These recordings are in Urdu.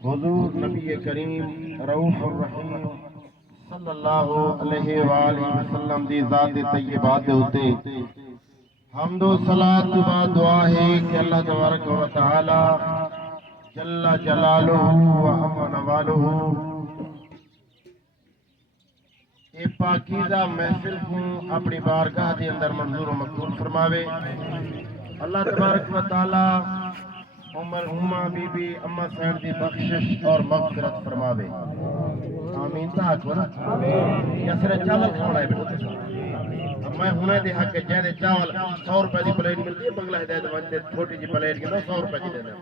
حضور نبی کریم رؤوف الرحیم صلی اللہ علیہ وآلہ وسلم دی ذات طیبات دے ہوتے حمد و صلاۃ و دعا ہے کہ اللہ تبارک و تعالی جل جلالہ و عم نوالہ اے پاکیزہ محفل کو اپنی بارگاہ دے اندر منظور و مقبول فرماوے۔ اللہ تبارک و تعالی عمر ہما بی بی اما صاحب دی بخشش اور مغفرت فرماوے۔ آمین تا آکھو نا یا سرے چاول کھوڑا ہے بیٹھو میں ہونے دے حق کے جہنے چاول 100 روپے دی پلیٹ ملتی ہے بنگلہ ہدایت وانتے چھوٹی جی پلیٹ کے 100 روپے دی دینا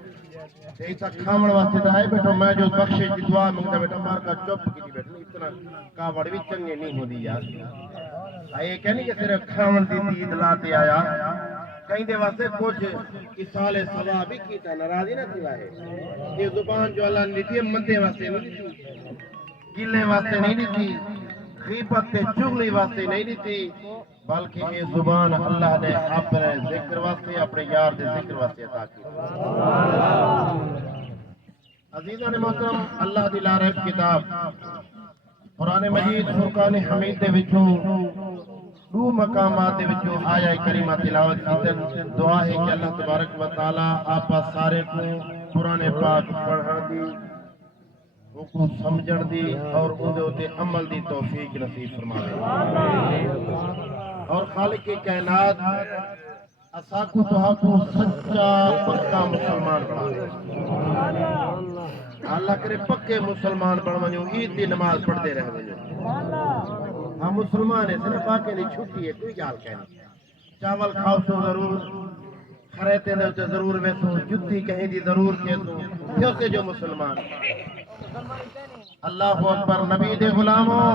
تے ایسا کھامن واسطے دا ہے بیٹھو میں جو بخشش دی دعا منگتا بیٹھو مار کا چپ کی دی بیٹھو اتنا کاوڑ بھی چنگے نہیں ہو دی یار آئے کہنی کہ صرف کھامن دی دید لاتے آیا کہیں دے واسطے کچھ اصال ثواب بھی کیتا ناراضی نہ تھی ہے یہ زبان جو اللہ نے دیتی ہے مندے واسطے نہیں دیتی گلے واسطے نہیں دیتی غیبت تے چغلی واسطے نہیں دیتی بلکہ یہ زبان اللہ نے اپنے ذکر واسطے اپنے یار دے ذکر واسطے عطا کی عزیزان محترم اللہ دی لا ریب کتاب قرآن مجید فرقان حمید دے وچوں دو مقامات دے وچوں آیا کریمہ تلاوت کیتن دعا ہے کہ اللہ تبارک و تعالی آپا سارے کو قرآن پاک پڑھن دی کو سمجھن دی اور اندے ہوتے عمل دی توفیق نصیب فرمائے اور خالق کائنات اساکو تہاکو سچا پکا مسلمان بنا اللہ کرے پکے مسلمان بن ونجو عید دی نماز پڑھتے رہ ونجو ہم مسلمان ہیں صرف باقی نہیں چھٹی ہے کوئی گال کہنی چاول کھاؤ سو ضرور خریتے دے ہوتے ضرور ویسو جتی کہیں دی ضرور کہتو کیوں سے جو مسلمان اللہ اکبر نبی دے غلاموں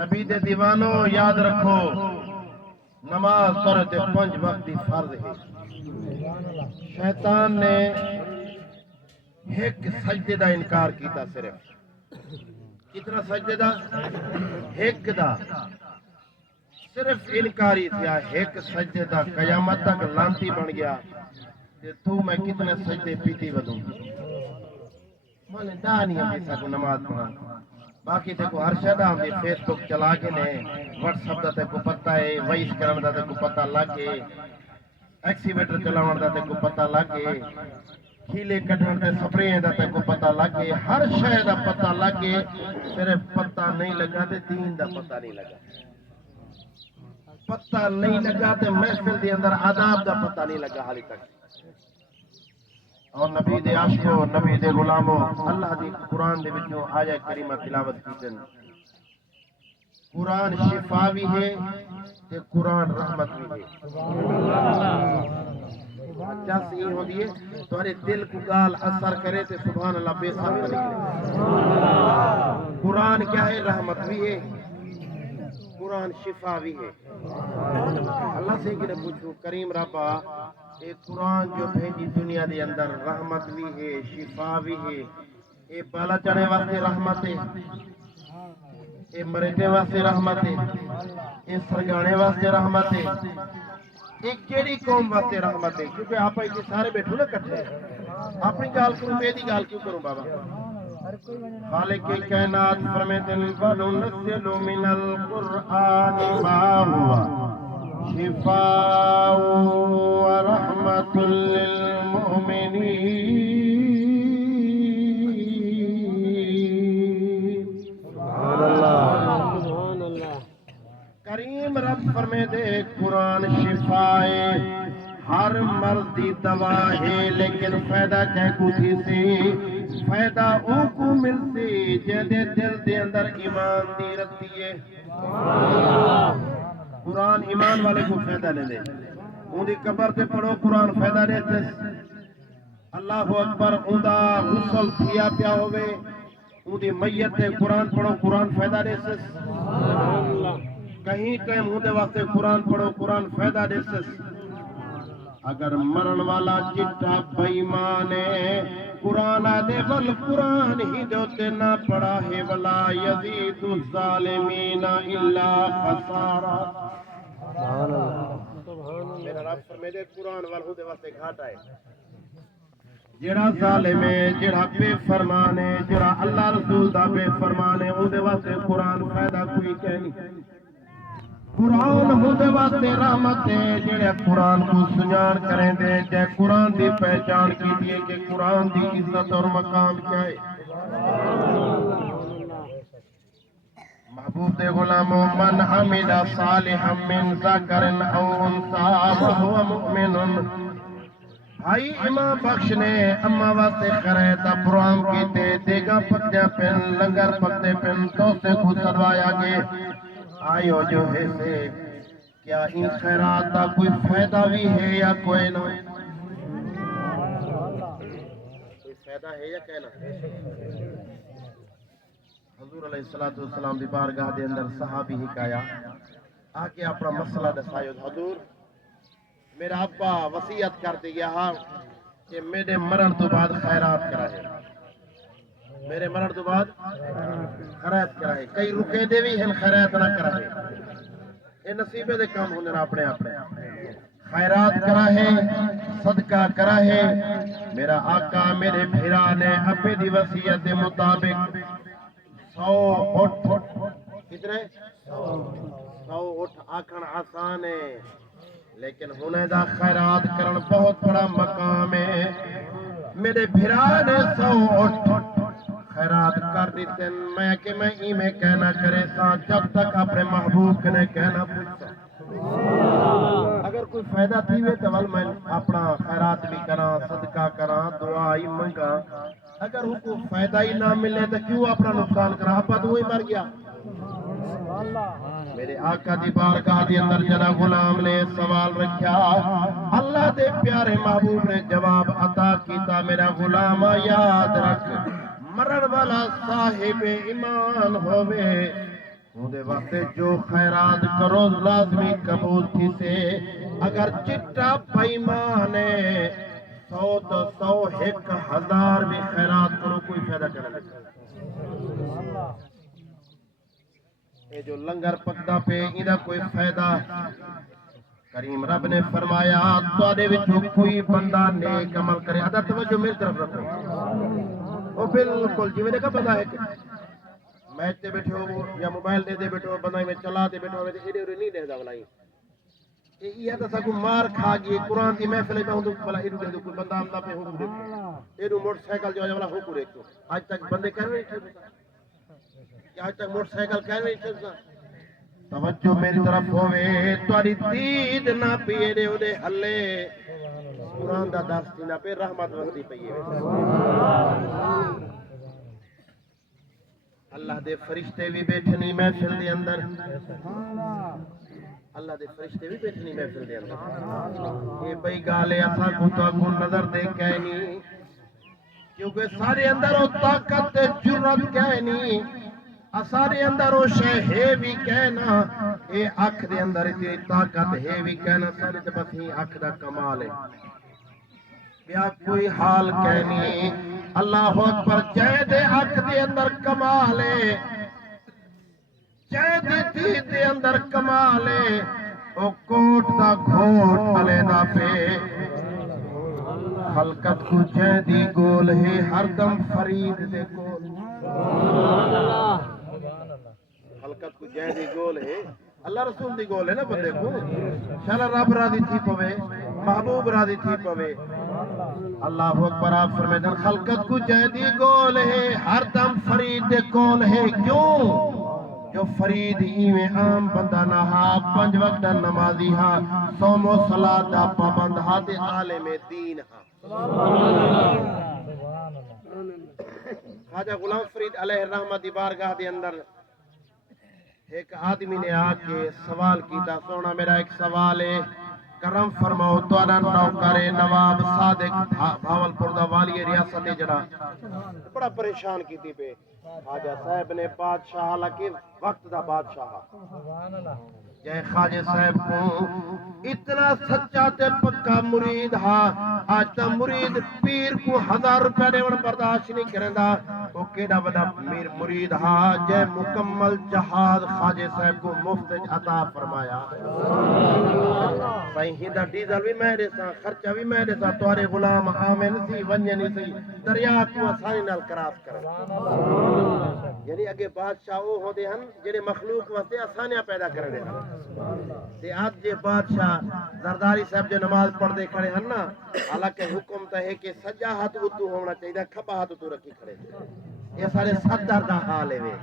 نبی دے دیوانوں یاد رکھو نماز پڑھتے 5 وقت دی فرض ہے شیطان نے ایک سجدے دا انکار کیتا صرف کتنا سجدے دا ایک دا صرف انکاری تھیا ایک سجدے دا قیامت تک لانتی بن گیا کہ تو میں کتنے سجدے پیتی ودوں مانے دا نہیں ہم ایسا کو نماز پڑھا باقی تے کو ہر شہدہ ہم فیس بک چلا کے نے واٹس اپ دا تے کو پتہ ہے وائس کرن دا تے کو پتہ لگے ایکسیویٹر چلاون دا تے کو پتہ لگے کھیلے کٹن تے سپرے دا تے کو پتہ لگے ہر شے دا پتہ لگے صرف پتہ نہیں لگا تے دین دا پتہ نہیں لگا پتہ نہیں لگا تے محفل دے اندر آداب دا پتہ نہیں لگا حالی تک اور نبی دے عاشقوں نبی دے غلاموں اللہ دی قرآن دے وچوں آیا کریمہ تلاوت کیتن قرآن شفا بھی ہے تے قرآن رحمت بھی ہے اچھا سی ہو دیئے تمہارے دل کو گال اثر کرے تے سبحان اللہ بے ساتھ نکلے قرآن کیا ہے رحمت بھی ہے قرآن شفا بھی ہے اللہ سے کہ پوچھو کریم ربا اے قرآن جو بھیجی دنیا دے اندر رحمت بھی ہے شفا بھی ہے اے بالا چڑھے واسطے رحمت ہے اے مریٹے واسطے رحمت ہے اے سرگانے واسطے رحمت ہے اے کیڑی قوم واسطے رحمت ہے کیونکہ آپ ایک سارے بیٹھو نا کٹھے اپنی گال کروں میری گال کیوں کروں بابا خالق کائنات فرمیتے وَنُنَزِّلُ مِنَ الْقُرْآنِ مَا هُوَ شِفَاءٌ وَرَحْمَةٌ لِّلْمُؤْمِنِينَ سبحان اللہ کریم رب فرمیتے قرآن شفائے ہر مرض دی دوا ہے لیکن فائدہ کہہ کو تھی سی فائدہ ان کو ملتی جہدے دل دے اندر ایمان دی رتی ہے قرآن ایمان والے کو فائدہ لے دے ان دی قبر تے پڑھو قرآن فائدہ دیتے اللہ اکبر ان دا غسل تھیا پیا ہوئے ان دی میت تے قرآن پڑھو قرآن فائدہ دیتے کہیں ٹائم ہوندے واسطے قرآن پڑھو قرآن فائدہ دیتے اگر مرن والا چٹا بیمان ہے قرآن دے ول قرآن ہی دوتے نہ پڑھا ہے ولا یزید الظالمین الا خسارا میرا رب فرمائے دے قرآن وال ہو دے واسطے گھاٹا ہے جڑا ظالم ہے، جڑا بے فرمان ہے، جڑا اللہ رسول دا بے فرمان ہے، اون دے واسطے قرآن فائدہ کوئی کہ نہیں۔ قرآن ہوں واسطے رحمت ہے، جڑے قرآن کو سنجان کریں دے، جے قرآن دی پہچان کی دیئے کہ قرآن دی عزت اور مقام کیا ہے۔ محبوب دے غلاموں، من عمل صالحا من ذکر او انثى وهو مؤمن۔ بھائی امام بخش نے اماں واسطے خیرات دا پروگرام کیتے، دیگا پکدے پن، لنگر پکدے پن، دوستے کو سدوایا گے آئیو جو ہے سے کیا ان خیرات دا کوئی فائدہ بھی ہے یا کوئی نہ؟ کوئی فائدہ ہے یا کہنا؟ حضور علیہ السلام دی بارگاہ دے اندر صحابی حکایا آکے اپنا مسئلہ دسائیو، حضور میرا ابا وصیت کر دیا ہاں کہ میرے مرن تو بعد خیرات کرائے، میرے مرن تو بعد خیرات کرائے، کئی رکے دے بھی ہیں خیرات نہ کرائے، یہ نصیبے دے کام ہونے اپنے اپنے خیرات کرا ہے، صدقہ کرا ہے۔ میرا آقا میرے بھیرا نے ابے دی وصیت دے مطابق 100 اٹھ، کتنے 100 اٹھ آکھن آسان ہے، لیکن ہونے دا خیرات کرن بہت بڑا مقام ہے۔ میرے بھیرا نے 100 اٹھ خیرات کر دیتے، میں کہ میں ہی میں کہنا کرے سا جب تک اپنے محبوب کے نے کہنا پوچھتا۔ اگر کوئی فائدہ تھی ہوئے تو میں اپنا خیرات بھی کرا، صدقہ کرا، دعا ہی منگا، اگر ان کو فائدہ ہی نہ ملے تو کیوں اپنا نقصان کرا، ابا تو وہی مر گیا۔ میرے آقا دی بارگاہ دی اندر جنا غلام نے سوال رکھیا، اللہ دے پیارے محبوب نے جواب عطا کیتا، میرا غلام یاد رکھ مرن والا صاحب ایمان ہوئے اندے وقت جو خیرات کرو لازمی قبول تھی سے، اگر چٹا پیمانے 100 تو 100 1000 بھی خیرات کرو کوئی فائدہ کرنے لگا۔ یہ جو لنگر پکدا پہ ایدہ کوئی فائدہ، کریم رب نے فرمایا تواڈے وچوں کوئی بندہ نیک عمل کرے، ادھر توجہ میری طرف رکھو، وہ بالکل جی میں نے کہا بندہ ہے میچ تے بیٹھے ہو یا موبائل دے بیٹھے ہو، بندہ میں چلا تے بیٹھے ہو، ایڈے اڑے نہیں دے دا بلائی یہ تو سکو مار کھا گئی قرآن کی محفل میں ہوں تو بلا ایڈو دے دو کوئی بندہ اللہ پہ ہوں دیکھو، ایڈو موٹر سائیکل جو ہے بلا ہوں دیکھو، آج تک بندے کہہ رہے ہیں کہ آج تک موٹر سائیکل کہہ رہے ہیں۔ توجہ میری طرف ہوئے تواری دید نہ پیے دے اڑے حلے، قرآن دا درس دینا پہ رحمت وقتی پیے، اللہ دے فرشتے بھی بیٹھنی محفل دے اندر، اللہ دے فرشتے بھی بیٹھنی محفل دے اندر، یہ بھئی گالے ایسا کتا کو نظر دے کہنی، کیونکہ سارے اندر وہ طاقت جرت کہنی، سارے اندر وہ شے ہے بھی کہنا، اے اکھ دے اندر اتنی طاقت ہے بھی کہنا، سارے تے بس ہی اکھ دا کمال ہے، بیا کوئی حال کہنی، اللہ اکبر جے دے اکھ دے اندر کمال ہے، جے دے دید دے اندر کمال ہے، او کوٹ دا گھوٹ علی دا پہ، خلقت کو جے دی گول ہے ہر دم فرید دے گول، خلقت کو جے دی گول ہے اللہ رسول دی گول ہے نا بندے کو، شالا رب راضی تھی پوے، محبوب راضی تھی پوے، اللہ اکبر آپ فرمیدن خلقت کو جے دی گول ہے ہر دم فرید دے گول ہے، کیوں؟ جو فرید ایویں عام بندہ نہ ہا، 5 وقت نمازی ہا، صوم و صلاۃ دا پابند ہا تے عالم دین ہا۔ خواجہ غلام فرید علیہ الرحمہ دی بارگاہ دے اندر ایک آدمی نے آ کے سوال کیتا، سونا میرا ایک سوال ہے، کرم فرماؤ تواڈا نوکر نواب صادق بھاولپور دا والی ریاست جڑا بڑا پریشان کیتی پہ، خواجہ صاحب نے بادشاہ حالانکہ وقت دا بادشاہ جے خواجہ صاحب کو اتنا سچا تے پکا مرید ہا آج تا مرید پیر کو 1000 روپے دیون برداشت نہیں کرندا او کیڑا وڈا میر مرید ہا جے مکمل جہاد خواجہ صاحب کو مفت عطا فرمایا سائیں ہندا ڈیزل بھی میں دیساں خرچہ بھی میں دیساں تواڈے غلام آمن سی ونجے نہیں سی دریا کو آسانی نال کراس کر یعنی اگے بادشاہ وہ ہوندے ہن جڑے مخلوق واسطے آسانیاں پیدا کردے ہن تے اج جے بادشاہ زرداری صاحب جو نماز پڑھ دے کھڑے ہن نا حالانکہ حکم تے ہے کہ سجا ہاتھ اردو ہونا چاہیے کھبا ہاتھ تو رکھی کھڑے یہ سارے صدر دا حال ہے وے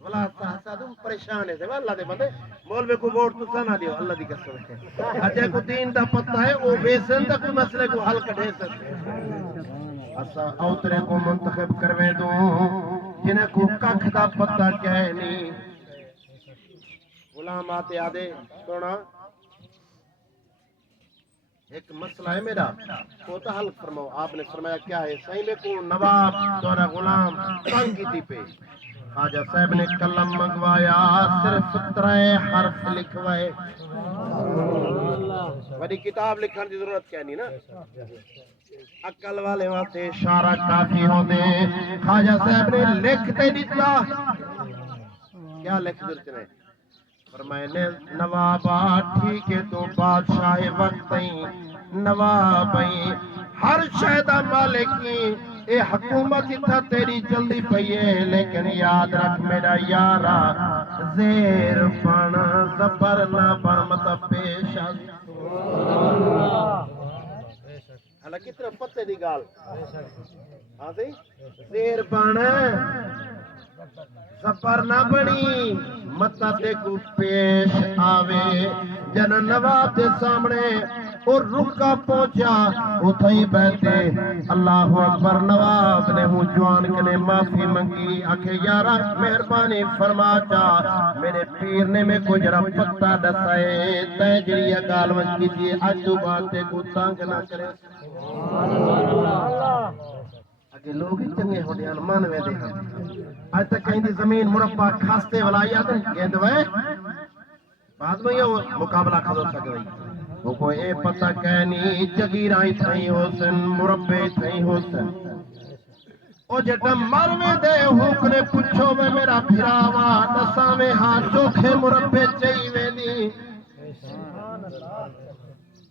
بلا تم پریشان ہے اللہ دے بندے مولوی کو ووٹ تو نہ دیو اللہ دی قسم ہے اجے کو دین دا پتہ ہے او ویسن دا کوئی مسئلے کو حل کڈے سکتے اسا اوترے کو منتخب کرویں دو جنہیں کو ککھ دا پتہ کہے نہیں غلام آتے آدھے سونا ایک مسئلہ ہے میرا وہ تو حل فرماؤ آپ نے فرمایا کیا ہے صحیح میں کو نواب دورہ غلام تنگ کی تھی پہ خواجہ صاحب نے قلم منگوایا صرف 13 حرف لکھوائے بڑی کتاب لکھنے کی ضرورت کیا نہیں نا عقل والے واسطے اشارہ کافی ہوندے خواجہ صاحب نے لکھتے دیتا کیا لکھ دیتے ہیں فرمائے نے نوابا ٹھیک ہے تو بادشاہ وقت نوابیں ہر شہدہ مالکی اے حکومت تھا تیری جلدی پئیے لیکن یاد رکھ میرا یارا زیر بن زبر نہ بن مطلب پیش حالانکہ کتنا پتے دی گال ہاں سی زیر بن زبر نہ بنی متا تے کو پیش آوے جن نواب دے سامنے اور رکا پہنچا اتھائی بیٹھے اللہ اکبر نواب نے ہوں جوان کنے معافی منگی آکھے یارا مہربانی فرما چا میرے پیر نے میں کو جرا پتہ دسائے تے جڑی گال ون کیجیے اج تو بات کو تنگ نہ کرے اگے لوگ ہی چنگے ہوندے ہن مانوے دے ہن آج تک کہیں دی زمین مربع کھاستے ولایات گیند وے بعد میں یہ مقابلہ کھدو سکے وہ کوئی اے پتہ کہنی جگیرائی تھائی حسن مربع تھائی حسن او جٹا مروے دے ہوک نے پچھو میں میرا پھراوا دساویں ہاں چوکھے مربع چاہی ویندی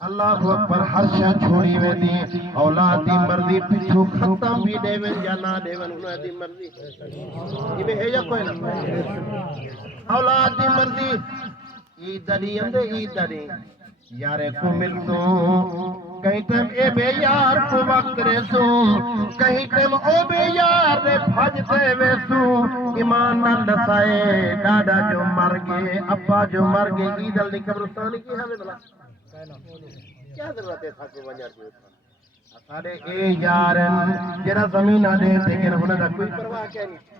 اللہ اکبر ہر شے چھوڑی ویندی اولاد دی مرضی پچھو ختم بھی دے ون یا نہ دے ون انہاں دی مرضی یہ ہے یا کوئی نہ اولاد دی مرضی عید دی اندے عید دی یارے کو مل تو کہیں تم اے بے یار کو وقت رسو کہیں تم او بے یار نے بھج دے ویسو ایمان نہ لسائے دادا جو مر گئے ابا جو مر گئے عید ال قبرستان کی ہے بلا کیا ضرورت ہے تھا کہ ونجا جو سارے اے یار جڑا زمین دے لیکن انہاں دا کوئی پرواہ کیا نہیں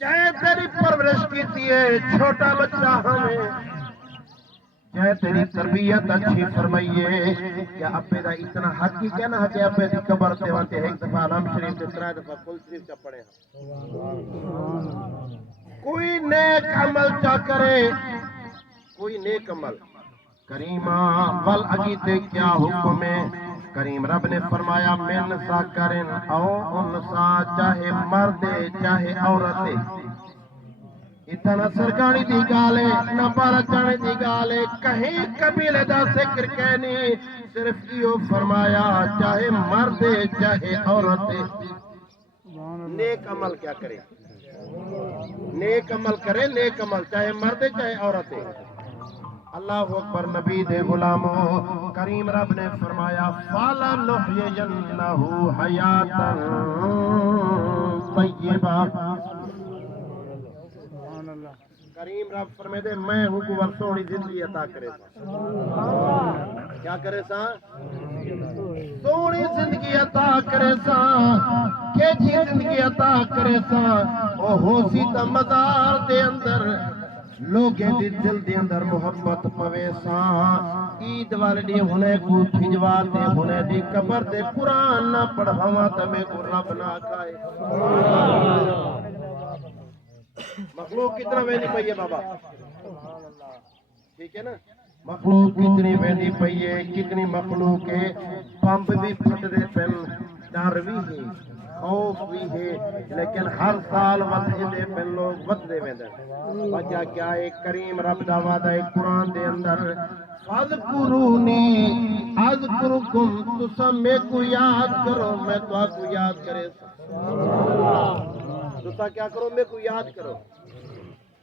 چاہے تیری پرورش کیتی ہے چھوٹا بچہ ہمیں چاہے تیری تربیت اچھی فرمائیے کیا ابے دا اتنا حق ہی کہنا ہے کہ ابے دی قبر تے وانتے ایک دفعہ علام شریف تے 3 دفعہ کل شریف کا پڑھے کوئی نیک عمل چا کرے کوئی نیک عمل کریمہ ول اگیتے کیا حکم ہے کریم رب نے فرمایا من سا کرن او انسا چاہے مرد چاہے عورت اتنا سرکاری دی گالے نہ پارا چانے دی گالے کہیں قبیلے دا ذکر کہنی صرف یہ فرمایا چاہے مرد چاہے عورت نیک عمل کیا کرے نیک عمل کرے نیک عمل چاہے مرد چاہے عورت اللہ اکبر نبی دے غلاموں کریم رب نے فرمایا فَلَا نُحْيِيَنَّهُ حَيَاتًا طَيِّبَةً کریم رب فرمائے دے میں ہوں کو ورسوڑی زندگی عطا کرے سا کیا کرے سا سوڑی زندگی عطا کرے سا کیجی زندگی عطا کرے سا او ہو سی تا مزار دے اندر لوگیں دی دل دے اندر محبت پوے سا عید والے دی ہونے کو کھجواتے ہونے دی قبر دے قرآن نہ پڑھاواں تے میں کو رب نہ کھائے مخلوق کتنا ویندی پئی ہے بابا ٹھیک ہے نا مخلوق کتنی ویندی پئی ہے کتنی مخلوق ہے پمپ بھی پھٹ دے پن ڈر بھی ہے خوف بھی ہے لیکن ہر سال ودھے پن لوگ ودھے ویندن وجہ کیا ہے کریم رب دا وعدہ ہے قرآن دے اندر فَاذْكُرُونِي اذکرکم تسم میں کو یاد کرو میں تو آپ کو یاد کرے تسا کیا کرو میں کو یاد کرو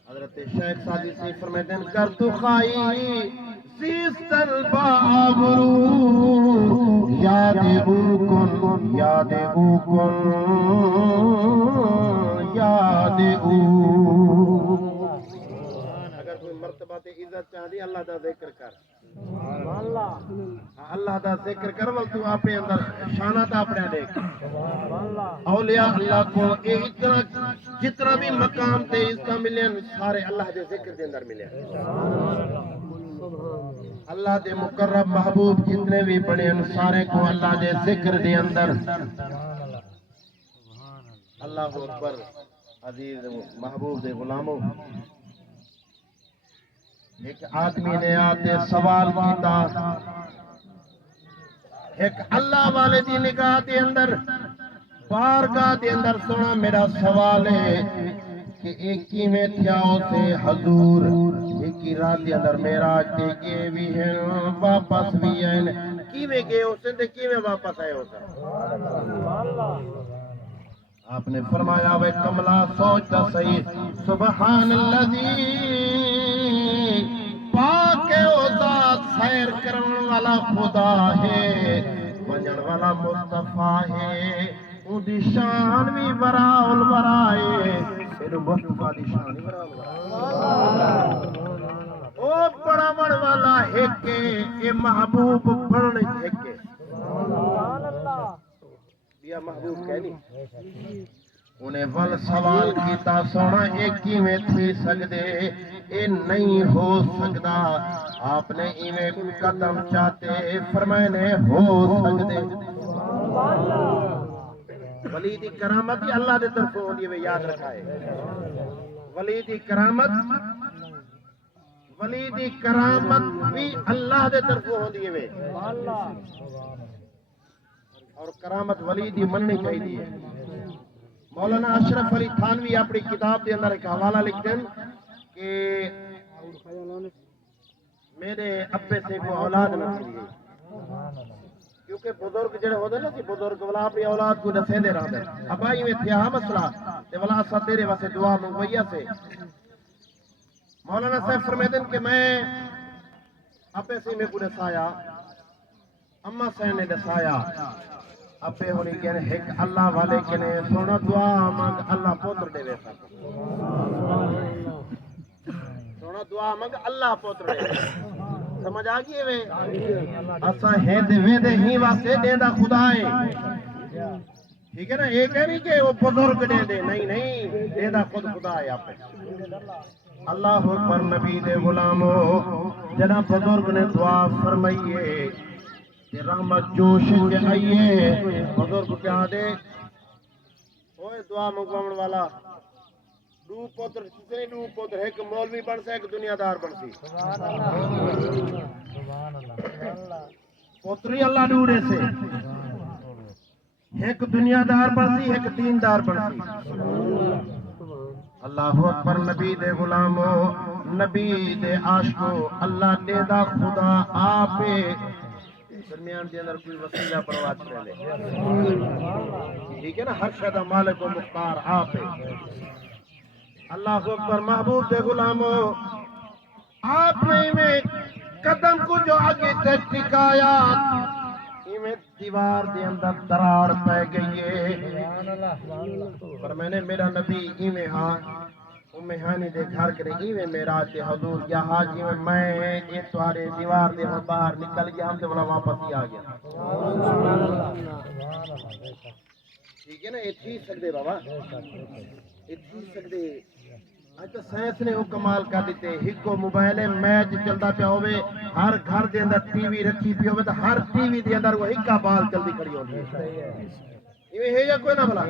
حضرت شیخ سادی سے فرماتے ہیں کر تو خائی سیستر بابرو یاد او کن یاد او کن یاد او اگر کوئی مرتبہ عزت چاہتی اللہ دا ذکر کر اللہ دا ذکر کر ول تو آپ اندر شانہ تا اپنے دیکھ اولیاء اللہ کو اتنا جتنا بھی مقام تے اس کا ملین سارے اللہ دے ذکر دے اندر ملے اللہ دے مقرب محبوب جتنے بھی بڑے ان سارے کو اللہ دے ذکر دے اندر اللہ اکبر عزیز محبوب دے غلاموں ایک آدمی نے آتے سوال کیتا ایک اللہ والے دی نگاہ دے اندر بارگاہ دے اندر سونا میرا سوال ہے کہ ایک کی میں تھیا سے حضور ایک کی رات دے اندر میرا تے گئے بھی ہیں واپس بھی ہیں کی میں گئے ہو سندے کی میں واپس آئے ہوتا آپ نے فرمایا وہ کملا سوچتا صحیح سبحان اللذی پاک او ذات سیر کرن والا خدا ہے منجن والا مصطفیٰ ہے او دی شان بھی براء الورائے ایڈو مصطفیٰ دی شان بھی براء الورائے او بڑا بڑ والا ہے کہ اے محبوب بڑھنے ہے کہ یا محبوب کہنی انہیں ول سوال کیتا سونا ایک ہی میں تھی سکدے اے نہیں ہو سکدا آپ نے ایویں قدم چاہتے فرمائے نے ہو سکدے ولی دی کرامت ہی اللہ دے طرف ہوندی ہے یاد رکھائے ولی دی کرامت بھی اللہ دے طرف ہوندی ہے اور کرامت ولی دی مننی چاہیے مولانا اشرف علی تھانوی اپنی کتاب کے اندر ایک حوالہ لکھتے ہیں کہ میرے ابے سے کوئی اولاد نہ تھی کیونکہ بزرگ جڑے ہوتے نا کہ بزرگ والا اپنی اولاد کو دسے دے رہا ہے ابائی میں تھیا مسئلہ تے والا سا تیرے واسے دعا منگویا سے مولانا صاحب فرماتے ہیں کہ میں ابے سے میں کو دسایا اما سے نے دسایا ابے ہونی کہنے ایک اللہ والے کہنے سونا دعا مانگ اللہ پوتر دے ویسا سونا دعا مانگ اللہ پوتر دے سمجھ آگئی ہے اسا ہے دے ویدے ہی واسے دے دا خدا ہے ٹھیک ہے نا ایک ہے نہیں کہ وہ بزرگ دے دے نہیں دے دا خود خدا ہے آپ اللہ اکبر نبی دے غلامو جنا بزرگ نے دعا فرمائیے کہ رحمت جوش کے آئیے بزرگ کیا دے اوہ دعا منگوامن والا دو پوتر کتنے دو پوتر ایک مولوی بن سے ایک دنیا دار بن سی پوتری اللہ ڈوڑے سے ایک دنیا دار بن سی ایک دین دار بن سی اللہ اکبر نبی دے غلامو نبی دے عاشقو اللہ دے دا خدا آپے درمیان دے اندر کوئی وسیلہ پرواز کر لے ٹھیک ہے نا ہر شہدہ مالک و مختار آپ ہے اللہ اکبر محبوب دے غلامو آپ نے میں قدم کو جو آگے تک ٹکایا میں دیوار دے اندر دراڑ پہ گئی ہے پر میں نے میرا نبی میں ہاں مہانی دے گھر کرے گی میں میرا تے حضور یا حاجی میں یہ توارے دیوار دے ہم باہر نکل گیا ہم سے بلا واپس ہی آ گیا ٹھیک ہے نا یہ چیز سکتے بابا یہ چیز سکتے آج تو سائنس نے وہ کمال کر دیتے ہکو موبائل میچ چلتا پیا ہوئے ہر گھر دے اندر ٹی وی رکھی پی ہوئے تو ہر ٹی وی دے اندر وہ ہکا بال جلدی کھڑی ہوتی ہے یہ ہے یا کوئی نہ بلا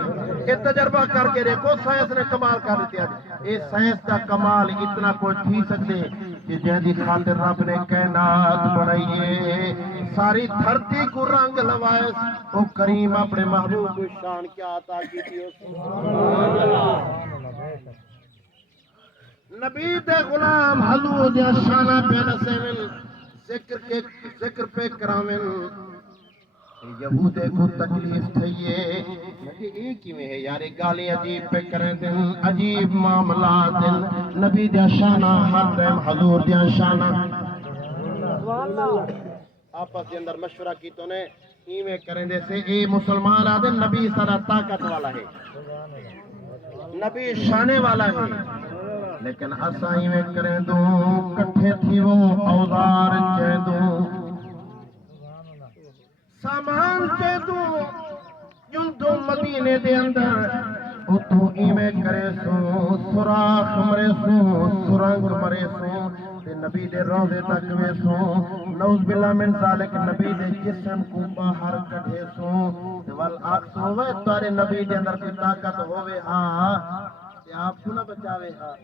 یہ تجربہ کر کے دیکھو سائنس نے کمال کر دیتے ہیں یہ سائنس کا کمال اتنا کوئی تھی سکتے کہ جہدی خاطر رب نے کائنات بنائیے ساری دھرتی کو رنگ لوائے وہ کریم اپنے محبوب کو شان کیا عطا کی تھی نبی تے غلام حضور دیا شانہ پہ نسیمن ذکر پہ کرامن یہودے کو تکلیف تھئیے ایک ہی میں ہے یار گالی عجیب پہ کریں دن عجیب معاملات دن نبی دیا شانہ ہر ٹائم حضور دیا شانہ آپس کے اندر مشورہ کی تو نے ہی میں کریں دے سے اے مسلمان آدھن نبی سارا طاقت والا ہے نبی شانے والا ہے لیکن اسائی میں کریں دوں کٹھے تھی وہ اوزار چین دوں سامان چین دوں جن دو مدینے دے اندر اتو ایمیں کرے سو سراخ مرے سو سرنگ مرے سو تے نبی دے روزے تک وے سو نعوذ باللہ من ذالک نبی دے جسم کو باہر کٹھے سو تے والعکس ہوئے تارے نبی دے اندر کی طاقت ہوئے ہاں تے آپ کو نہ بچاوے ہاں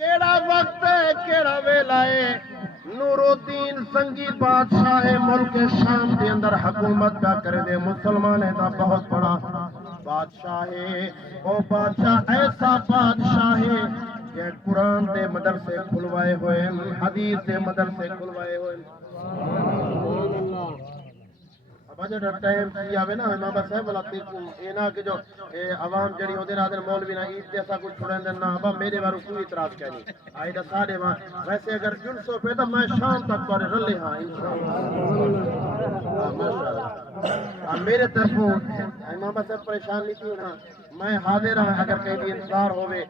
کیڑا وقت ہے کیڑا ویلا ہے نور الدین سنگی بادشاہ ملک شام کے اندر حکومت کا کر دے مسلمان دا بہت بڑا بادشاہ ہے وہ بادشاہ ایسا بادشاہ ہے کہ قرآن دے مدرسے کھلوائے ہوئے حدیث دے مدرسے کھلوائے ہوئے بجٹ ٹائم کی آوے نا امام صاحب بلا اے نا کہ جو عوام جڑی ہوندے نادر مولوی نا عید جیسا کچھ چھوڑیں دے نا ابا میرے بارو کوئی اعتراض کہنی آئی دا ساڑے وہاں ویسے اگر جلسوں پہ تو میں شام تک تو رلے ہاں انشاءاللہ میرے طرفوں امام صاحب پریشان نہیں تھی نا میں حاضر ہوں اگر کہیں بھی انتظار ہوئے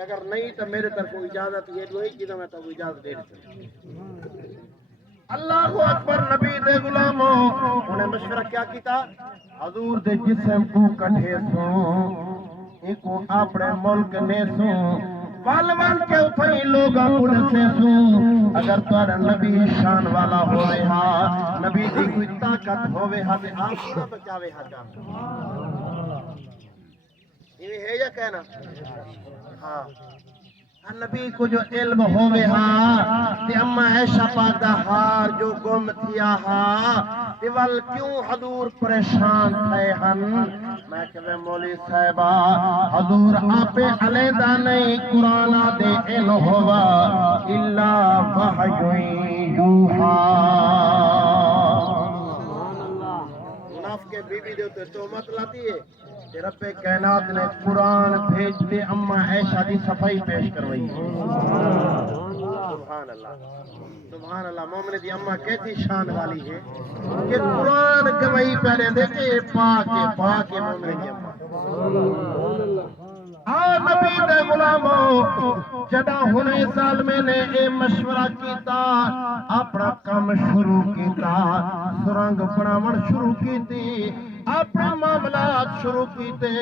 اگر نہیں تو میرے طرفوں اجازت یہ دو ہی چیزوں میں تو اجازت دے دیتے اللہ اکبر نبی دے غلاموں انہیں مشورہ کیا کیتا حضور دے جسم کو کٹھے سو ایکو اپنے ملک نے سو والوان کے اتھائی لوگا پڑھ سے سو اگر تارا نبی شان والا ہوئے ہاں نبی دی کوئی طاقت ہوئے ہاں تے آپ کو بچاوے ہاں جانا یہ ہے یا کہنا ہاں نبی کو جو علم ہوئے ہاں تے اما عائشہ پاک دا ہار جو گم تھیا ہاں تے وال کیوں حضور پریشان تھے ہن میں کہے مولی صاحبہ حضور آپ علیحدہ نہیں قرآن دے علم ہوا الا وحی یوحا منافق بی بی دے تو تہمت لاتی ہے کہ رب کائنات نے قرآن بھیج دے اما عائشہ دی صفائی پیش کروائی سبحان اللہ سبحان اللہ مومن دی اما کیسی شان والی ہے کہ قرآن گواہی پہلے دے کہ پاک مومن دی اما نبی دے غلاموں جدا ہونے سال میں نے اے مشورہ کیتا اپنا کام شروع کیتا سرنگ بناون شروع کیتی اپنے معاملات شروع کیتے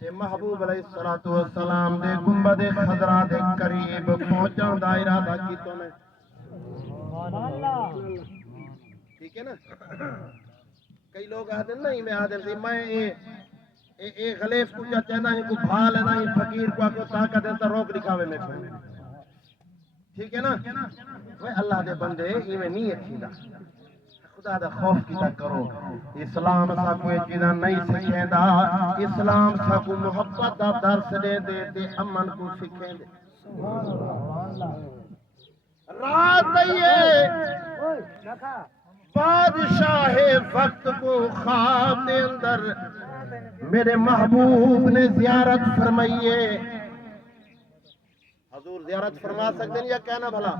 تے محبوب علیہ السلام دے گنبد خضرا دے قریب پہنچن دا ارادہ کیتو نے ٹھیک ہے نا کئی لوگ آتے ہیں نہیں میں آدم سی میں اے غلیف کو کیا چاہتا ہے کو بھا لینا ہی فقیر کو آکو طاقت ہے تو روک دکھاوے میں کو ٹھیک ہے نا وہ اللہ دے بندے ہی میں نہیں اچھی دا خدا دا خوف کیتا کرو اسلام سا کوئی چیزاں نہیں سکھیں دا اسلام سا کو محبت دا درس دے دے دے امن کو سکھیں دے رات دئیے بادشاہ وقت کو خواب دے اندر میرے محبوب نے زیارت فرمائیے حضور زیارت فرما سکتے ہیں یا کہنا بھلا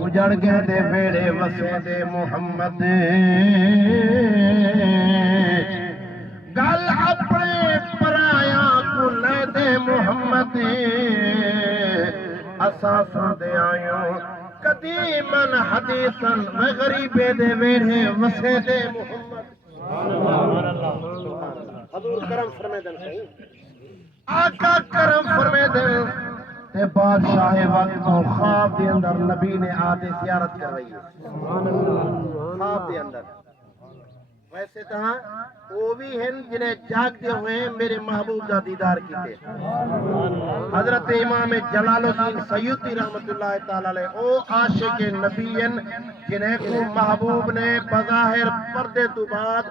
اجڑ گئے دے بیڑے وسے دے محمد گل اپنے پرایا کو لے دے محمد اساں سن دے آئیوں قدیمن حدیثن و غریبے دے بیڑے وسے دے محمد حضور کرم فرمے دن صحیح آقا کرم فرمے دن تے بادشاہ وقت کو خواب دے اندر نبی نے آتے زیارت کروائی ہے خواب دے اندر ویسے تو وہ بھی ہیں جنہیں جاگتے ہوئے میرے محبوب کا دیدار کیتے حضرت امام جلال الدین سیوطی رحمت اللہ تعالی علیہ او عاشق نبی ہیں جنہیں کو محبوب نے بظاہر پردے تو بعد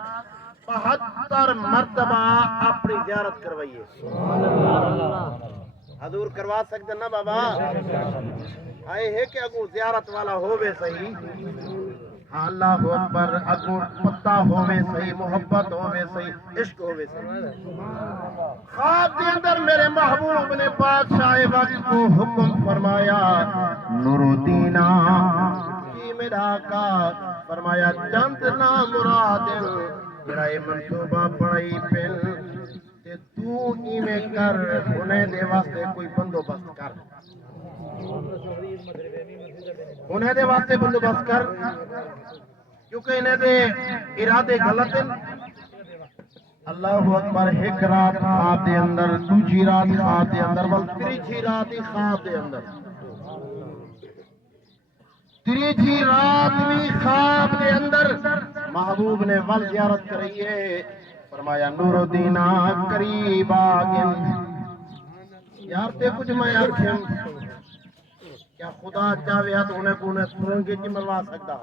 72 مرتبہ اپنی زیارت کروائی ہے حضور کروا سکتے نا بابا آئے ہے کہ اگو زیارت والا ہووے صحیح اللہ اکبر اگو پتہ ہووے صحیح محبت ہووے صحیح عشق ہووے صحیح خواب دے اندر میرے محبوب نے بادشاہ وقت کو حکم فرمایا نور الدینہ جی میرا آقا فرمایا چند نام مراد میرا یہ منصوبہ پڑھائی پھر تے تو ایویں کر انہیں دے واسطے کوئی بندوبست کر انہیں دے واسطے بندوبست کر کیونکہ انہیں دے ارادے غلط ہیں اللہ اکبر ایک رات خواب دے اندر دوسری رات خواب دے اندر تیسری رات ہی خواب دے اندر تیسری رات بھی خواب دے اندر محبوب نے ول زیارت کری ہے فرمایا نور الدین قریب آگن یار تے کچھ میں آکھیں کیا خدا چاہے تو انہیں کو انہیں سرنگی کی ملوا سکتا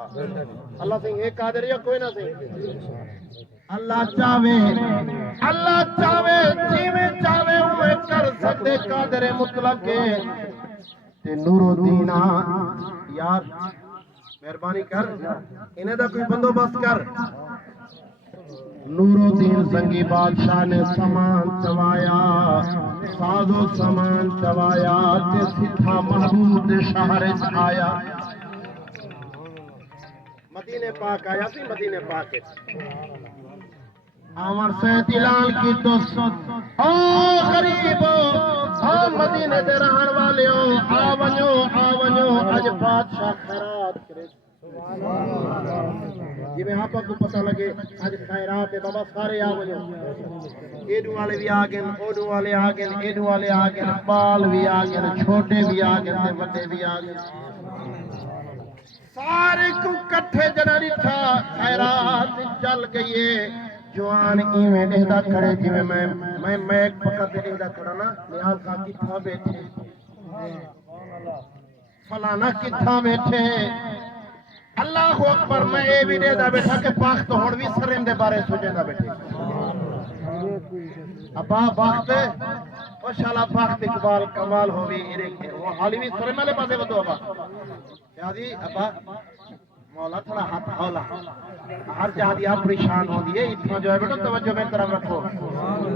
اللہ سے ایک قادر یا کوئی نہ سے اللہ چاہے جی میں چاہے ہوئے کر سکتے قادر مطلق تے نور الدین یار مہربانی کر انہیں دا کوئی بندوبست کر نور الدین زنگی بادشاہ نے سامان چوایا ساز و سامان چوایا تے سدھا محبوب دے شہر آیا مدینے پاک آیا سی مدینے پاک آمر سیت اعلان کی تو او غریبو او مدینے دے رہن والیو آونیو اج بادشاہ خیرات کرے جی میں آپ کو پتہ لگے آج خیرات ہے بابا سارے آگئے ایڈو والے بھی آگئے اوڈو والے آگئے ایڈو والے آگئے بال بھی آگئے چھوٹے بھی آگئے بڑے بھی آگئے سارے کو کٹھے جناری تھا خیرات چل گئی ہے جوان ایویں دہدہ کھڑے جی میں ایک پکڑ دے دہدہ کھڑا نا نیاز کا کتھا بیٹھے فلانا کتھا بیٹھے اللہ اکبر میں اے بھی دے دا بیٹھا کہ باخت ہون بھی سرندے بارے سوچے دا بیٹھے ابا باخت او شالا باخت اقبال کمال ہوئی وہ حالی بھی سرے ملے پاسے بدو ابا کیا دی ابا مولا تھوڑا ہاتھ ہولا ہر جہاں دی آپ پریشان ہو دیئے اتنا جو ہے بیٹا توجہ میں طرف رکھو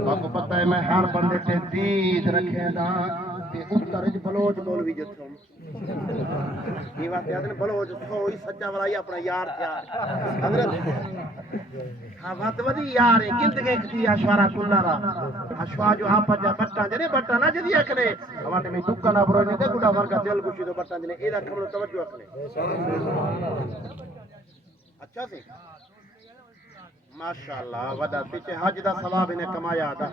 باقو پتہ ہے میں ہر بندے تے دید رکھے دا تے اترج بلوچ مولوی جو تھا یہ بات یاد نے بلوچ تھوئی سچا والا اپنا یار تھا حضرت ہاں بات ودی یار ہے گند کے کتی اشوارا کلارا اشوا جو آپ جا بٹا جنے بٹا نہ جدی اکنے ہمارے میں دکا نہ برو نہیں تے گڈا ورگا دل گشی تو بٹا جنے ایدا خبر توجہ اکنے اچھا سی ماشاءاللہ ودا پیچھے حج دا ثواب انہیں کمایا تھا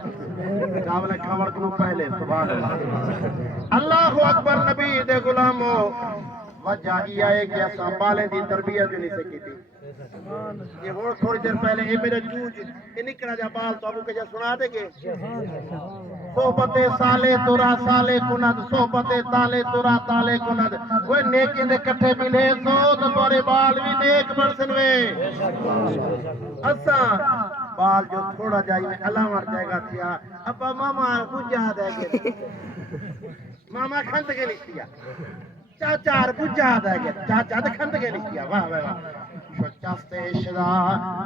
چاولے کھاوڑ کو پہلے سبحان اللہ اللہ اکبر نبی دے غلامو وجہ یہ ہے کہ اساں بالے دی تربیت نہیں سکی تھی یہ ہور تھوڑی دیر پہلے اے میرے چوج یہ نکلا جا بال تو ابو کجا سنا دے گے صحبت سالے تورا سالے کند صحبت تالے تورا تالے کند وہ نیکی دے کٹھے ملے سو تو تورے بال بھی نیک بڑسن وے اساں بال جو تھوڑا جائی میں اللہ مر جائے گا تھیا ابا ماما بجا دے گے ماما کھند کے لکھیا چاچا بجا دے گے چاچا دے کھند کے لکھیا واہ واہ واہ چاستے شدا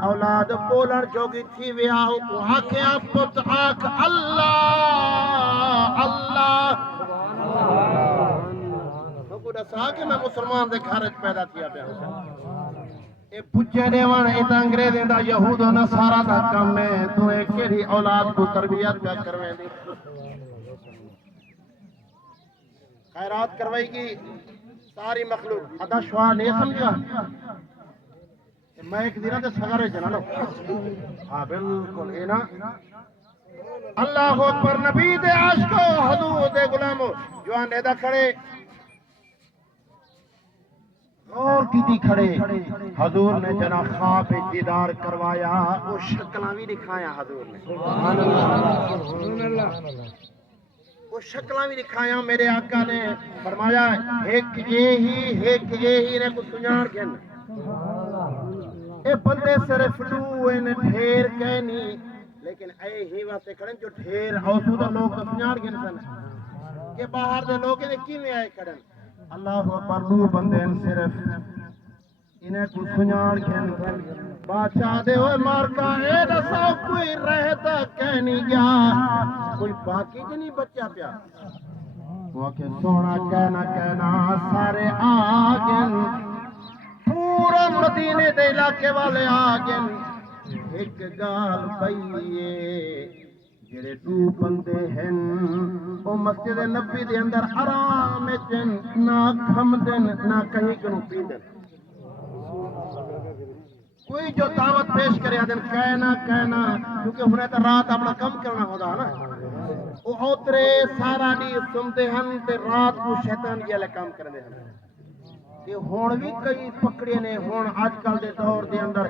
اولاد بولن جوگی تھی ویاہو کو آکھیں پت آکھ اللہ اللہ تو دسا کہ میں مسلمان دے گھر پیدا کیا پیا اے پچے دیوان اے تے انگریز دا یہود و نصارا دا کم ہے تو اے کیڑی اولاد کو تربیت پیا کرویں دی خیرات کروائی گی ساری مخلوق ادا شوا نہیں سمجھا میں ایک دن تے سگارے چلا لو ہاں بالکل اے نا اللہ اکبر نبی دے عاشقو حضور دے غلامو جوان دا کھڑے اور کیتی کھڑے حضور نے جنا خواب دیدار کروایا وہ شکلاں بھی دکھایا حضور نے سبحان اللہ وہ شکلاں بھی دکھایا میرے آقا نے فرمایا ایک یہی نے کو سنجان گن اے بندے صرف لو ان ڈھیر کہنی لیکن اے ہی واسطے کھڑن جو ڈھیر اوسودہ لوگ تو سنجان گن سن کہ باہر دے لوگ نے کیویں آئے کھڑن اللہ اکبر دو بندے صرف انہیں کو سنجان گن سن بادشاہ دے ہوئے مارکا اے دسو کوئی رہتا کہنی گیا کوئی باقی جنی بچہ پیا وہ کہ سونا کہنا سارے آگن پورا مدینے دے علاقے والے آگن ایک گال پئیے جڑے دو بندے ہیں وہ مسجد نبی دے اندر آرام چن نہ کھمدن نہ کہیں کنو پیدن کوئی جو دعوت پیش کرے آدن کہنا کیونکہ انہیں تو رات اپنا کم کرنا ہوتا ہے نا وہ اوترے سارا دی سمتے ہیں تے رات کو شیطان یہ لے کام کرنے ہیں کہ ہون بھی کئی پکڑے نے ہون آج کل دے دور دے اندر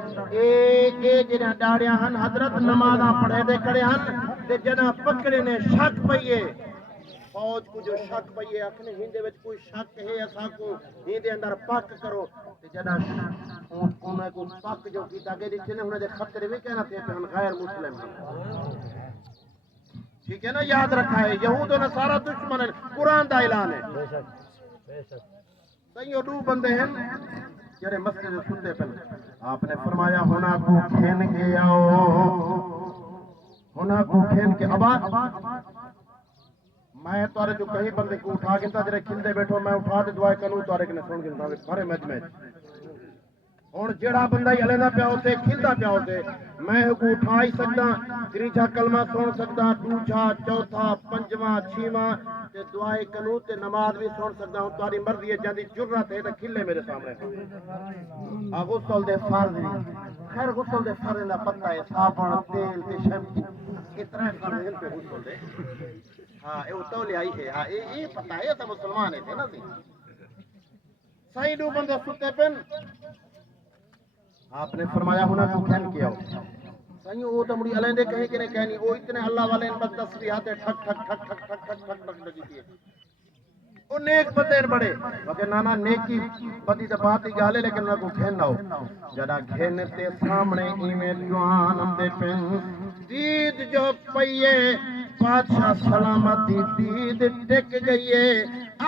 جنہ ڈاڑیاں ہن حضرت نمازاں پڑھے دے کڑے ہن تے جنہ پکڑے نے شک پئیے فوج کو جو شک پئیے اکھنے ہندے وچ کوئی شک ہے اساں کو ہندے اندر پک کرو تے جنہ انہیں کو پک جو کیتا گئے دیکھنے انہیں دے خطرے بھی کہنا تھے کہ ہم غیر مسلم ہیں ٹھیک ہے نا یاد رکھا ہے یہود و نصارہ دشمن ہے قرآن دا اعلان ہے صحیح دو بندے ہیں جڑے مسجد سنتے پہلے آپ نے فرمایا ہونا کو کھین کے آؤ ہونا کو کھین کے ابا میں توارے جو کہیں بندے کو اٹھا کے جڑے کھلدے بیٹھو میں اٹھا دے دعائے کنوں توارے کنے سن کے بھرے مجمع ہوں جڑا بندہ ہی علیحدہ پیا ہوتے کھلدا پیا ہوتے میں کو اٹھا ہی سکتا تریجا کلمہ سن سکتا دوجا چوتھا پنجواں چھواں تے دعائے کنوں تے نماز بھی سن سکتا ہوں تاری مرضی ہے جاندی جرت ہے تے کھلے میرے سامنے غسل دے فرض خیر غسل دے فرض دا پتہ ہے صابن تیل تے شیمپو اتنا فرض ہے پہ غسل دے ہاں اے تولی آئی ہے ہاں یہ پتہ ہے تے مسلمان ہے نا سی صحیح دو بندے ستے پن آپ نے فرمایا ہونا کو کھین کیا ہو صحیح وہ تو مڑی علیندے کہیں کہ نہیں کہنی وہ اتنے اللہ والے ان بس تسبیحات ٹھک ٹھک ٹھک ٹھک ٹھک ٹھک ٹھک ٹھک لگی تھی وہ نیک بندے بڑے وقت نانا نیکی بدی تو بات ہی گالے لیکن نہ کو کھین نہ ہو جڑا کھین تے سامنے ایویں جوان دے پن دید جو پئیے بادشاہ سلامتی دید ٹک گئیے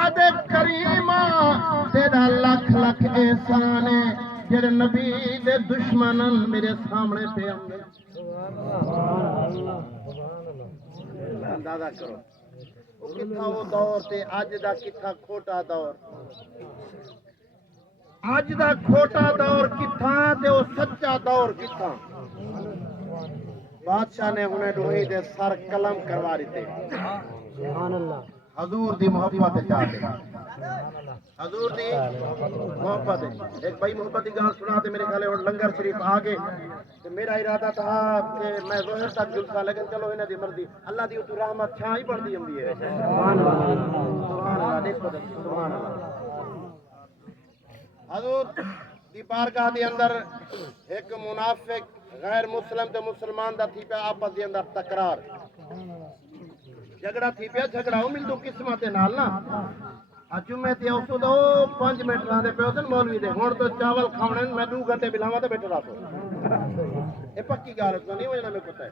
آدھے کریمہ تیرا لکھ لکھ احسان ہے جڑے نبی دے دشمنن میرے سامنے پہ آندے اندازہ کرو وہ کتھا وہ دور تے آج دا کتھا کھوٹا دور آج دا کھوٹا دور کتھا تے وہ سچا دور کتھا بادشاہ نے انہیں دوہی دے سر قلم کروا دیتے حضور دی محبت چاہتے حضور دی محبت ایک بھائی محبت کی گال سنا تے میرے خیال ہے لنگر شریف آگے تے میرا ارادہ تھا کہ میں ظہر تک جلسہ لیکن چلو انہاں دی مرضی اللہ دی تو رحمت چھاں ہی بڑھدی ہوندی ہے سبحان اللہ دیکھو سبحان اللہ حضور دی بارگاہ دی اندر ایک منافق غیر مسلم تے مسلمان دا تھی پیا آپس دی اندر تکرار جھگڑا تھی پیا جھگڑا ہو مل دو قسمت نال نا جمعے تے اوسو دو 5 منٹ رہندے پے ہوندے مولوی دے ہن تو چاول کھاونے میں 2 گھنٹے بلاواں تے بیٹھا رہو اے پکی گل نہیں ہونا میں پتہ ہے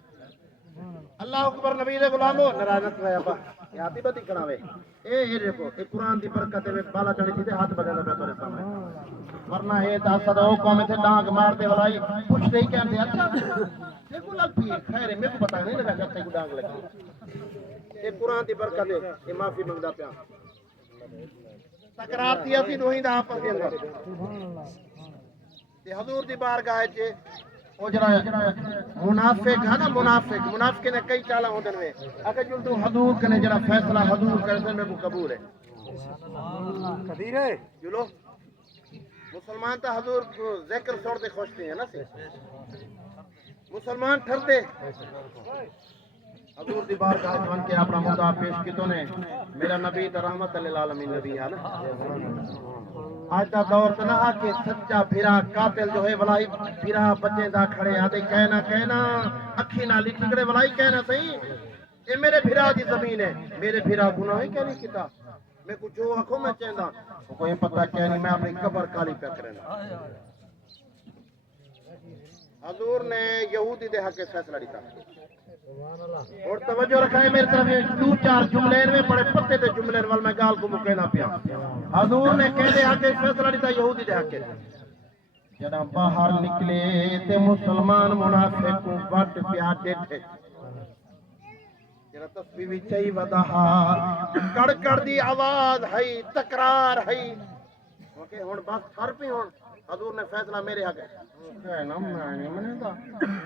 اللہ اکبر نبی دے غلامو ناراض ہویا با یادی بدی کراوے اے دیکھو اے قرآن دی برکت میں بالا چڑھی تھی تے ہاتھ بجانا پیا تیرے سامنے ورنہ اے تا صدا او قوم تے ڈانگ مار دے ولائی پوچھتے ہی کہندے اچھا دیکھو لگ پی خیر ہے میرے کو پتہ نہیں لگا کہ تے ڈانگ لگی اے قرآن دی برکت ہے اے معافی منگدا پیا تکرار تھی اسی دوہی دا آپس دے اندر تے حضور دی بارگاہ وچ او جڑا منافق ہے نا منافق نے کئی چالاں ہوندن وے اگر جو تو حضور کنے جڑا فیصلہ حضور کرے میں کو قبول ہے قدیر ہے چلو مسلمان تا حضور کو ذکر چھوڑ دے خوش تھے نا سی مسلمان ٹھرتے حضور دی بارگاہ وچ کے اپنا مدعا پیش کیتو نے میرا نبی تے رحمت للعالمین نبی ہے نا آج دا دور تے نہ کہ سچا پھرا قاتل جو ہے ولائی پھرا بچے دا کھڑے آتے کہنا اکھی نال ٹکڑے ولائی کہنا صحیح یہ میرے بھرا دی زمین ہے میرے بھرا گناہ ہی کہنی کیتا میں کچھ جو آنکھوں میں چاہتا کوئی پتہ کیا نہیں میں اپنی قبر کالی پہ کرنا حضور نے یہودی دے حق فیصلہ دیتا اور توجہ رکھائے میرے طرف دو چار جملے میں بڑے پتے دے جملے وال میں گال کو مکینا پیا حضور نے کہہ دے حق فیصلہ دیتا یہودی دے حق جنا باہر نکلے تے مسلمان منافق کو وٹ پیا ڈٹھے جنا تسبیح وچ چئی ودا کڑ کڑ دی آواز ہے تکرار ہے اوکے ہن بس ہر پہ ہن حضور نے فیصلہ میرے حق ہے نا میں نہیں مندا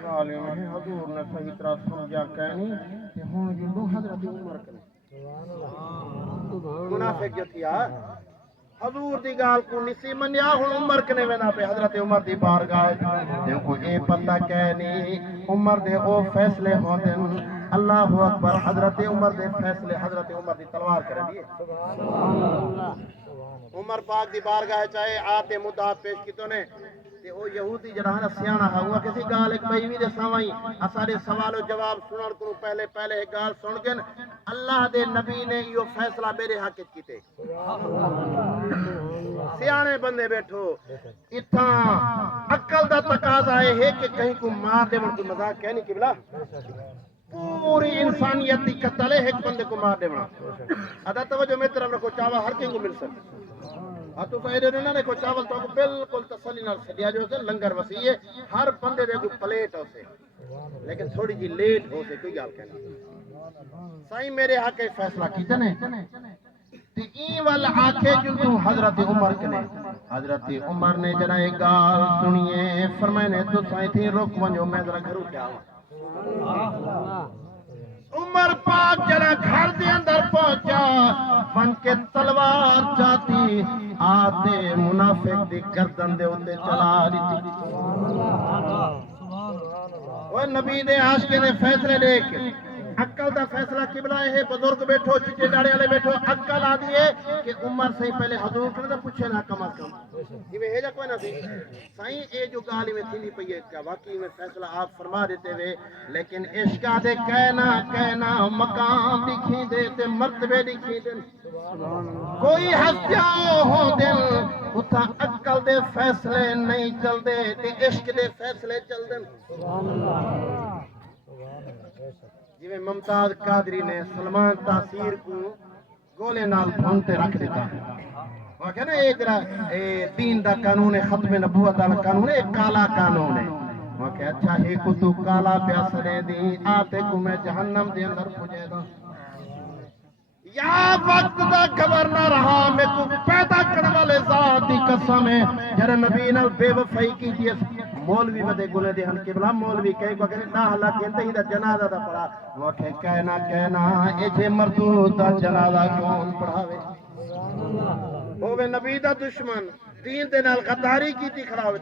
عالم ہے حضور نے صحیح طرح سمجھا کہنی کہ ہن جو حضرت عمر کرے سبحان اللہ منافق جو تھیا حضور دی گال کو نسی منیا ہن عمر کنے وینا پہ حضرت عمر دی بارگاہ دیکھو اے پتہ کہنی عمر دے او فیصلے ہوندن اللہ اکبر حضرت عمر دے فیصلے حضرت عمر دی تلوار کرے دیے سبحان اللہ عمر پاک دی بارگاہ چاہے آتے مدعا پیش کیتو نے تے او یہودی جڑا ہے سیاںا ہے ہوا کسی گال ایک بھائی دے سامئی اساڑے سوال و جواب سنن کو پہلے ایک گال سن کے اللہ دے نبی نے یہ فیصلہ میرے حق وچ کیتے سیانے بندے بیٹھو اتھاں عقل دا تقاضا ہے کہ کہیں کو مار دے من کو مذاق کہنی کہ بلا پوری انسانیت دی قتل ہے ایک بندے کو مار دے بنا ادا توجہ میں طرف رکھو چاوا ہر کہیں کو مل سکتا تو فائدے نہ نے کو چاول تو بالکل تسلی نال سدیا جو سے لنگر وسیع ہے ہر بندے دے کو پلیٹ ہو سے لیکن تھوڑی جی لیٹ ہو سے کوئی گل کہنا سائیں میرے حق فیصلہ کیتے نے تے این ول آکھے جو حضرت عمر کنے حضرت عمر نے جڑا ایک گال سنیے فرمائے نے تو سائیں تھی رک ونجو میں ذرا گھر اٹھا عمر پاک جڑا گھر دے اندر پہنچا فن کے تلوار جاتی آتے منافق دی گردن دے اوتے چلا دیتی وہ نبی دے عاشق نے فیصلے دیکھ عقل دا فیصلہ قبلہ ہے بزرگ بیٹھو چٹے ڈاڑے والے بیٹھو عقل آ دیے کہ عمر سے پہلے حضور کرے پوچھے نہ کم از کم یہ ہے جا کوئی نہ سی سائیں اے جو گالی میں تھی نہیں پئی ہے کیا واقعی میں فیصلہ آپ فرما دیتے ہوئے لیکن عشق دے کہنا مقام دکھی دے تے مرتبے دکھی دے کوئی ہستیا ہو دل اتھا عقل دے فیصلے نہیں چل دے تے عشق دے فیصلے چل دے سبحان اللہ جی میں ممتاز قادری نے سلمان تاثیر کو گولے نال پھونتے رکھ دیتا وہ کہنا اے جرا دین دا قانون ہے ختم نبوت دا قانون ہے کالا قانون ہے وہ کہ اچھا ہے کو تو کالا پیاسنے دی آتے کو میں جہنم دے اندر پھجے دا یا وقت دا خبر نہ رہا میں کو پیدا کرنے والے ذات دی قسم ہے جڑا نبی نال بے وفائی کی تھی مولوی ودے گلے دے ہن قبلہ مولوی کہے کو کہ نہ ہلا کہندے ہی دا جنازہ دا پڑھا وہ کہ کہنا اے جے مردود دا جنازہ کون پڑھاوے ہوے نبی دا دشمن دین دے نال غداری کیتی کھڑا ہوے